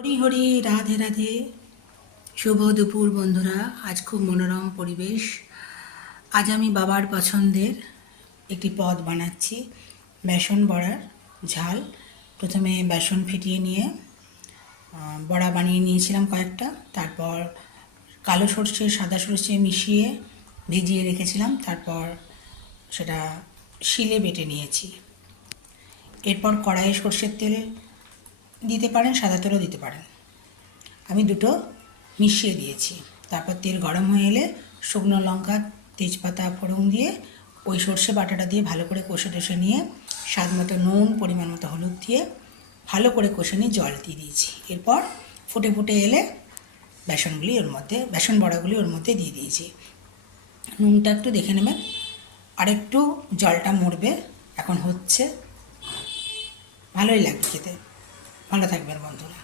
হরি হরি, রাধে রাধে। শুভ দুপুর বন্ধুরা। আজ খুব মনোরম পরিবেশ। আজ আমি বাবার পছন্দের একটি পদ বানাচ্ছি, বেসন বড়ার ঝাল। প্রথমে বেসন ফিটিয়ে নিয়ে বড়া বানিয়ে নিয়েছিলাম কয়েকটা, তারপর কালো সর্ষে সাদা সর্ষে মিশিয়ে ভিজিয়ে রেখেছিলাম, তারপর সেটা শিলে বেটে নিয়েছি। এরপর কড়াইয়ে সর্ষের তেল দিতে পারেন, সাদা তেলও দিতে পারেন। আমি দুটো মিশিয়ে দিয়েছি। তারপর তেল গরম হয়ে এলে শুকনো লঙ্কা, তেজপাতা ফোড়ন দিয়ে ওই সর্ষে বাটাটা দিয়ে ভালো করে কষে নিয়ে স্বাদ মতো নুন, পরিমাণ মতো হলুদ দিয়ে ভালো করে কষে নিয়ে জল দিয়ে দিয়েছি। এরপর ফুটে এলে বেসন বড়াগুলি ওর মধ্যে দিয়ে দিয়েছি। নুনটা একটু দেখে নেবেন, আর একটু জলটা মরবে। এখন হচ্ছে, ভালোই লাগবে খেতে। ভালো থাকবেন বন্ধুরা।